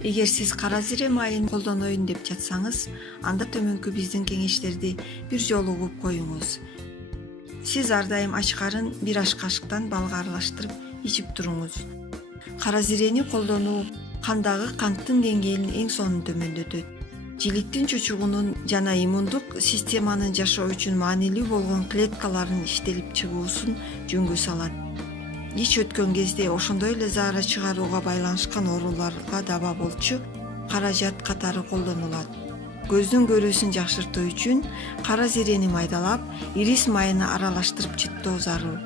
Эгер сиз кара зире майын колдоноюн деп жатсаңыз, анда төмөнкү биздин кеңештерди бир жолу угуп коюңуз. Сиз ар дайым ачкарын бир аш кашыктан балга аралаштырып ичип туруңуз. Кара зирени колдонуу кандагы канттын деңгээлин эң сонун төмөндөтөт. Жиликтин чучугунун жана иммундук системанын жашоо үчүн маанилүү болгон клеткалардын иштелип чыгуусун жөнгө салат. Ич өткөн кезде ошондой эле заара чыгарууга байланышкан ооруларга даба болчу каражат катары колдонулат. Көздүн көрүүсүн жакшыртуу үчүн кара зирени майдалап, ирис майына аралаштырып жыттоо зарыл.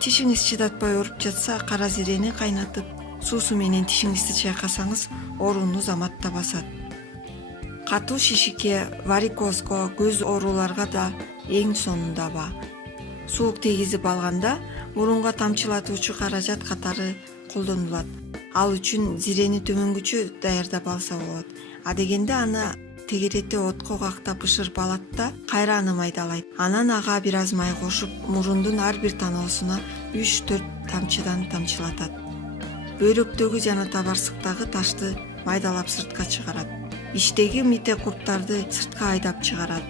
Тишиңиз чыдатпай ооруп жатса, кара зирени кайнатып, суусу менен тишиңизди чайкасаңыз, ооруну заматта басат. Катуу шишикке, варикозго, көз ооруларга да эң сонун даба. Суук тийгизип алганда мурунга тамчылатуучу каражат катары колдонулат. Ал үчүн зирени төмөнгүчө даярдап алса болот. Адегенде аны тегерете отко кактап бышырып алат да, кайра аны майдалайт. Анан ага бир аз май кошуп, мурундун ар бир таноосуна 3-4 тамчыдан тамчылатат. Бөйрөктөгү жана табарсыктагы ташты майдалап сыртка чыгарат. Иштеги мите курттарды сыртка айдап чыгарат.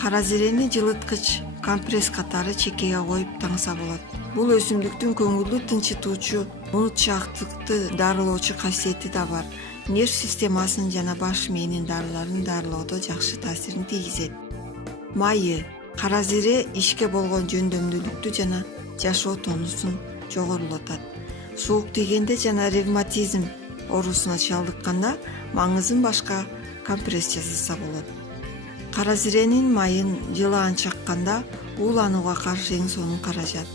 Кара зирени жылыткыч, компресс катары чекеге коюп таңса болот. Бул өсүмдүктүн көңүлдү тынчытуучу, унутчаактыкты дарылоочу касиети да бар. Нерв системасын жана баш мээнин дарыларын дарылоодо жакшы таасирин тийгизет. Майы кара зире ишке болгон жөндөмдүүлүктү жана жашоо тонусун жогорулатат. Суук тийгенде жана ревматизм оорусуна чалдыкканда маңызын башка компресс жасаса болот. Кара зиренин майын жылаан чакканда ууланууга каршы эң сонун каражат.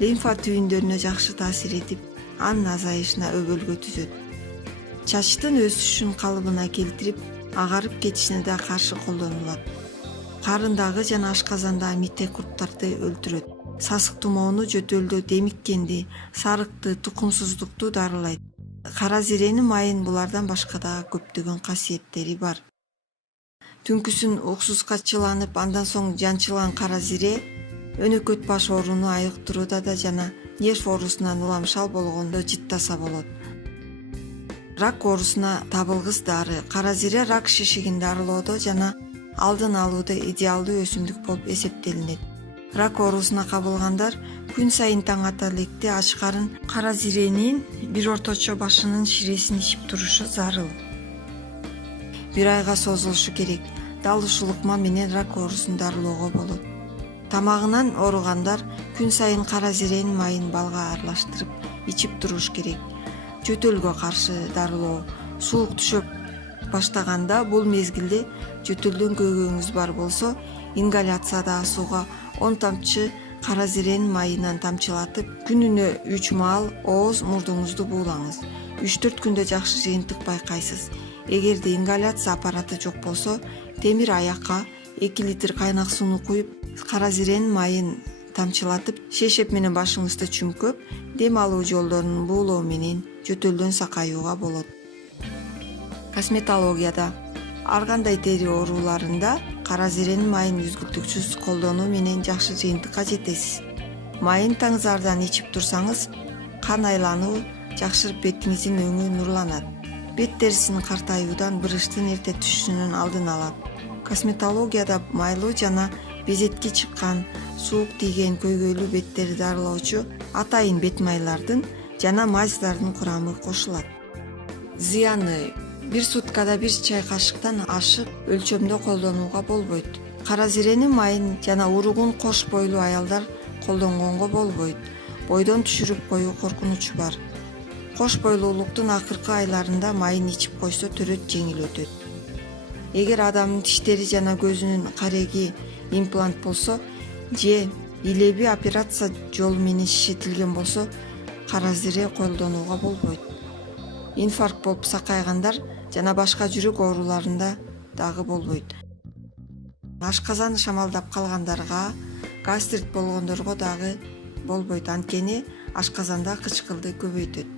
Лимфа түйүндөрүнө жакшы таасир этип, анын азайышына өбөлгө түзөт. Чачтын өсүшүн калыбына келтирип, агарып кетишине да каршы колдонулат. Карындагы жана ашказандагы мите курттарды өлтүрөт. Сасык тумоону жөтөлдө демиккенди, сарыкты, тукумсуздукту дарылайт. Кара зиренин майын булардан башка да көптөгөн касиеттери бар. Түнкүсүн уксуска чыланып, андан соң жанчылган кара зире өнөкөт баш ооруну айыктырууда да жана нерв оорусунан уламшал болгондо жыттаса болот. Рак оорусуна табылгыс дары. Кара зире рак шишигин дарылоодо жана алдын алууда идеалдуу өсүмдүк болуп эсептелинет. Рак оорусуна кабылгандар күн сайын таң ата электе ачкарын кара зиренин бир орточо башынын ширесин ичип турушу зарыл. Бир айга созулушу керек. Дал ушул ыкма менен рак оорусун дарылоого болот. Тамагынан ооругандар күн сайын кара зиренин майын балга аралаштырып ичип туруш керек. Жөтөлгө каршы дарылоо. Суук түшөп баштаганда бул мезгилде жөтөлдөн көйгөйүңүз бар болсо, ингаляцияда сууга 10 тамчы кара зиренин майынан тамчылатып, күнүнө 3 маал ооз мурдуңузду буулаңыз. 3-4 күндө жакшы жыйынтык байкайсыз. Эгерде ингаляция аппараты жок болсо, темир аякка 2 литр кайнак сууну куюп, кара зиренин майын тамчылатып, шешеп менен башыңызды чүмкөп, дем алуу жолдорун буулоо менен жөтөлдөн сакаюуга болот. Косметологияда ар кандай тери ооруларында кара зиренин майын үзгүлтүксүз колдонуу менен жакшы жыйынтыкка жетесиз. Майын таңзардан ичип турсаңыз, кан айлануу жакшырып бетиңиздин өңү нурланат. Бет терисинин картаюудан, бырыштын эрте түшүшүнүн алдын алат. Косметологияда майлуу жана безетки чыккан, суук тийген көйгөйлүү беттерди дарылоочу атайын бет майлардын жана мазьдардын курамы кошулат. Зыяны: бир суткада 1 чай кашыктан ашык өлчөмдө колдонууга болбойт. Кара зиренин майын жана уругун кош бойлуу аялдар колдонгонго болбойт. Бойдон түшүрүп коюу коркунучу бар. Кош бойлуулуктун акыркы айларында майын ичип койсо төрөт жеңил өтөт. Эгер адамдын тиштери жана көзүнүн кареги имплант болсо же илеби операция жолу менен шишетилген болсо, кара зире колдонууга болбойт. Инфаркт болуп сакайгандар жана башка жүрөк ооруларында дагы болбойт. Ашказан шамалдап калгандарга, гастрит болгондорго дагы болбойт, анткени ашказанда кычкылды көбөйтөт.